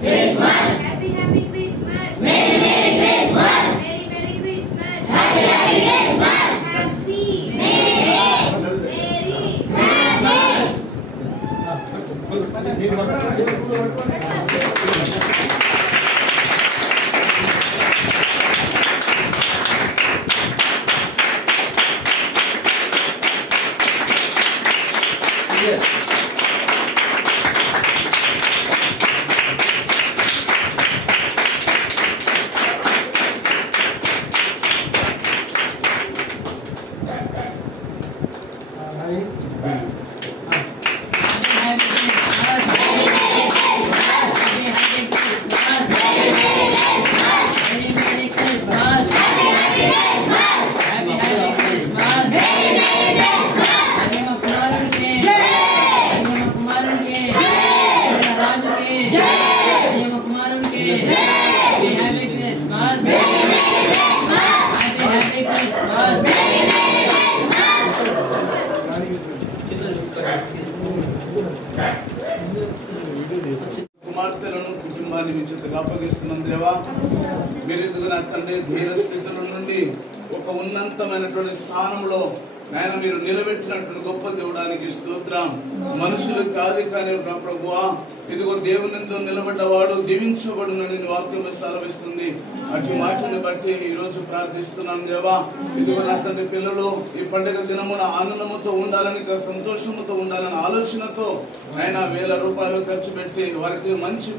Christmas. Happy Christmas. Merry Christmas. Merry Christmas. Happy Christmas. Happy కుమార్తెలను కుటుంబాన్ని మీ చేతకు అప్పగిస్తున్నాం దేవా. మీరు ఎదుగున తండ్రి ధీర స్థితుల నుండి ఒక ఉన్నతమైనటువంటి స్థానంలో ఆయన మీరు నిలబెట్టినటువంటి గొప్ప దేవుడానికి స్తోత్రం. మనుషులు కాదు కానీ ప్రభువా, ఇదిగో దేవునితో నిలబడ్డవాడు దీవించబడునని వాక్యం సెలవిస్తుంది. అటు మాటని బట్టి ఈ రోజు ప్రార్థిస్తున్నాను దేవా. ఇదిగో నా తండ్రి పిల్లలు ఈ పండుగ దినమున ఆనందముతో ఉండాలని, సంతోషముతో ఉండాలని ఆలోచనతో ఆయన 1000 రూపాయలు ఖర్చు పెట్టి వారికి మంచి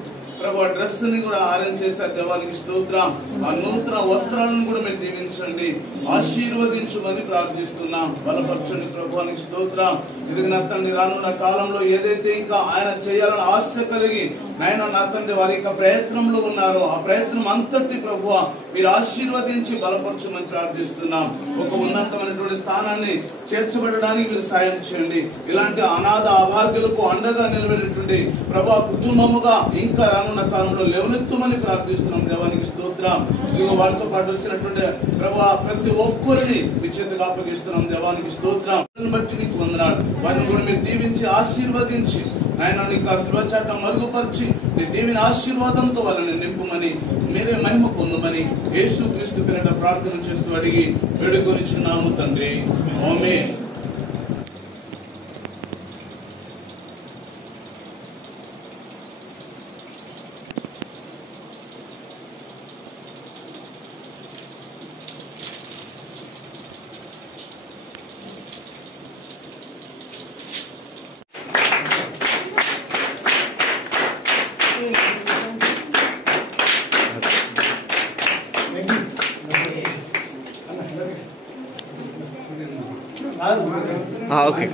ప్రభు డ్రెస్ ని కూడా అరేంజ్ చేశారు. దేవానికి స్తోత్రం. ఆ నూతన వస్త్రాలను కూడా మీరు దీవించండి, ఆశీర్వదించమని ప్రార్థిస్తున్నాం. బలపరచండి ప్రభువానికి స్తోత్రం. ఇది నా తండ్రి రానున్న కాలంలో ఏదైతే ఇంకా ఆయన చేయాలని ఆశ కలిగి నాయన నా తండ్రి వారి యొక్క ప్రయత్నంలో ఉన్నారో ఆ ప్రయత్నం అంతటి ప్రభువ మీరు ఆశీర్వదించి బలపరచమని ప్రార్థిస్తున్నాం. ఒక ఉన్నతమైనటువంటి స్థానాన్ని చేర్చబడడానికి మీరు సాయం చేయండి. ఇలాంటి అనాథ అభాగ్యులకు అండగా నిలబడేటువంటి ప్రభా కుటుంబముగా ఇంకా రానున్న కాలంలో లేవనెత్తమని ప్రార్థిస్తున్నాం. దేవానికి స్తోత్రం. ఇదిగో వారితో పాటు వచ్చినటువంటి ప్రభా ప్రతి ఒక్కరిని మీ చేతికి అప్పగిస్తున్నాం. దేవానికి స్తోత్రం. బట్టి నీకు వందనాలు. వారిని కూడా మీరు దీవించి ఆశీర్వదించి ఆయన నీకు ఆ శివచాటం మరుగుపరిచి నీ దీవిని ఆశీర్వాదంతో వాళ్ళని నింపుమని మీరే మహిమ పొందమని యేసు క్రీస్తు పేరిట ప్రార్థన చేస్తూ అడిగి వేడుకొనిచున్నాము తండ్రి. ఆమేన్. ఓకే.